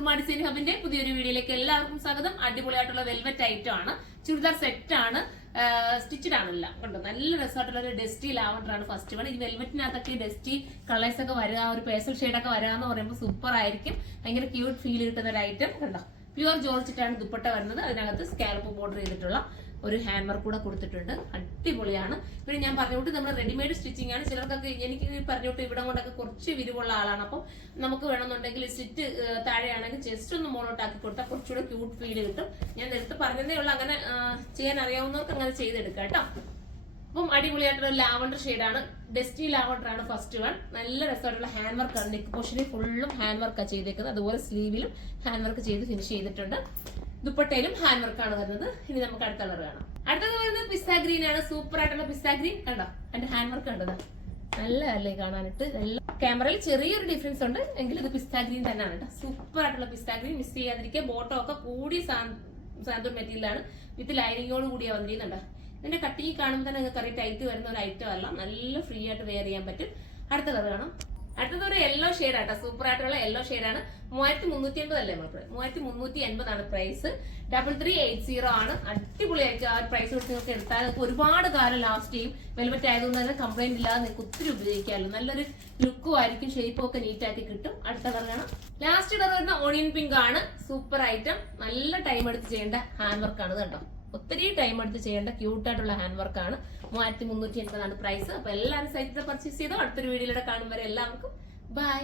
Kurma design ഹബിന്റെ പുതിയൊരു വീഡിയോയിലേക്ക് എല്ലാവർക്കും സ്വാഗതം. അടിപൊളിയായിട്ടുള്ള വെൽവെറ്റ് ഐറ്റം ആണ്, ചുരിദാർ സെറ്റ് ആണ്, സ്റ്റിച്ചഡ് ആണല്ല കണ്ടോ. നല്ല രസമായിട്ടുള്ള ഒരു ഡസ്റ്റി ലാവണ്ടർ ആണ് ഫസ്റ്റ് വൺ. ഈ വെൽവെറ്റിനകത്തൊക്കെ ഡസ്റ്റി കളേഴ്സ് ഒക്കെ വരിക, ഒരു പേസ്റ്റൽ ഷെയ്ഡൊക്കെ വരാന്ന് പറയുമ്പോൾ സൂപ്പർ ആയിരിക്കും. ഭയങ്കര ക്യൂട്ട് ഫീൽ കിട്ടുന്ന ഒരു ഐറ്റം കണ്ടോ. പ്യുവർ ജോർജറ്റാണ് ദുപ്പട്ട വരുന്നത്. അതിനകത്ത് സ്കാൽപ്പ് ബോർഡർ ചെയ്തിട്ടുള്ള ഒരു ഹാമർ കൂടെ കൊടുത്തിട്ടുണ്ട്. അടിപൊളിയാണ്. പിന്നെ ഞാൻ പറഞ്ഞുകൊണ്ട് നമ്മൾ റെഡിമെയ്ഡ് സ്റ്റിച്ചിങ് ആണ്. ചിലർക്കൊക്കെ എനിക്ക് പറഞ്ഞോട്ട് ഇവിടെ കൊണ്ടൊക്കെ കുറച്ച് വിരിവുള്ള ആളാണ്. അപ്പം നമുക്ക് വേണമെന്നുണ്ടെങ്കിൽ സ്റ്റിച്ച് താഴെയാണെങ്കിൽ ജസ്റ്റ് ഒന്ന് മോളോട്ടാക്കി കൊടുത്താൽ കുറച്ചുകൂടെ ക്യൂട്ട് ഫീൽ കിട്ടും. ഞാൻ നേരത്തെ പറഞ്ഞതേ ഉള്ളൂ, അങ്ങനെ ചെയ്യാൻ അറിയാവുന്നവർക്ക് അങ്ങനെ ചെയ്തെടുക്കാം കേട്ടോ. അപ്പം അടിപൊളിയായിട്ടുള്ള ലാവണ്ടർ ഷെയ്ഡാണ്, ഡസ്റ്റി ലാവണ്ടർ ആണ് ഫസ്റ്റ് വൺ. നല്ല രസമായിട്ടുള്ള ഹാൻഡ് വർക്കാണ്. നെക്ക് പോർഷനിൽ ഫുള്ളും ഹാൻഡ് വർക്കാണ് ചെയ്തേക്കുന്നത്. അതുപോലെ സ്ലീവിലും ഹാൻഡ് വർക്ക് ചെയ്ത് ഫിനിഷ് ചെയ്തിട്ടുണ്ട്. ദുപ്പട്ടയിലും ഹാൻഡ് വർക്കാണ് വരുന്നത്. ഇനി നമുക്ക് അടുത്ത കളർ കാണാം. അടുത്തത് വരുന്നത് പിസ്ത ഗ്രീൻ ആണ്. സൂപ്പർ ആയിട്ടുള്ള പിസ്ത ഗ്രീൻ കണ്ടോ. അതിന്റെ ഹാൻഡ് വർക്ക് കണ്ടത് നല്ല അല്ലേ കാണാനിട്ട്. നല്ല ക്യാമറയിൽ ചെറിയൊരു ഡിഫറൻസ് ഉണ്ട്, എങ്കിലും ഇത് പിസ്ത ഗ്രീൻ തന്നെയാണ് കേട്ടോ. സൂപ്പർ ആയിട്ടുള്ള പിസ്ത ഗ്രീൻ. മിസ് ചെയ്യാതിരിക്കുക. ബോട്ടം ഒക്കെ കൂടിയ സാന്തൂർ മെറ്റീരിയൽ ആണ്, വിത്ത് ലൈനിങ്ങോട് കൂടിയ വന്നിരുന്നുണ്ട്. ഇതിന്റെ കട്ടിങ് കാണുമ്പോൾ തന്നെ നിങ്ങൾക്ക് അറിയാം ടൈറ്റ് വരുന്ന ഒരു ഐറ്റം അല്ല. നല്ല ഫ്രീ ആയിട്ട് വെയർ ചെയ്യാൻ പറ്റും. അടുത്ത കളർ കാണാം. അടുത്തത് ഒരു യെല്ലോ ഷെയ്ഡ് ആട്ടോ. സൂപ്പർ ആയിട്ടുള്ള യെല്ലോ ഷെയ്ഡാണ്. 3380 അല്ലേ നമ്മൾ 3380 ആണ് പ്രൈസ്. 3380 ആണ്. അടിപൊളിയായിട്ട് ആ പ്രൈസ് കൊടുത്ത് നിങ്ങൾക്ക് എടുത്താൽ നിങ്ങൾക്ക് ഒരുപാട് കാലം ലാസ്റ്റ് ചെയ്യും. വെൽവെറ്റ് ആയതുകൊണ്ട് തന്നെ കംപ്ലൈന്റ് ഇല്ലാതെ നിങ്ങൾക്ക് ഒത്തിരി ഉപയോഗിക്കാമല്ലോ. നല്ലൊരു ലുക്കും ആയിരിക്കും, ഷേപ്പും ഒക്കെ നീറ്റ് ആക്കി കിട്ടും. അടുത്ത കളർ കാണാം. ലാസ്റ്റ് കളർ വരുന്ന ഓണിയൻ പിങ്ക് ആണ്. Super item. നല്ല ടൈം എടുത്ത് ചെയ്യേണ്ട ഹാൻഡ് വർക്ക് ആണ് കണ്ടോ. ഒത്തിരി ടൈം എടുത്ത് ചെയ്യേണ്ട ക്യൂട്ടായിട്ടുള്ള ഹാൻഡ് വർക്കാണ്. 3380 ആണ് പ്രൈസ്. അപ്പൊ എല്ലാവരും സൈറ്റിൽ പർച്ചേസ് ചെയ്തോ. അടുത്തൊരു വീഡിയോയിലൂടെ കാണും വരെ എല്ലാവർക്കും ബൈ.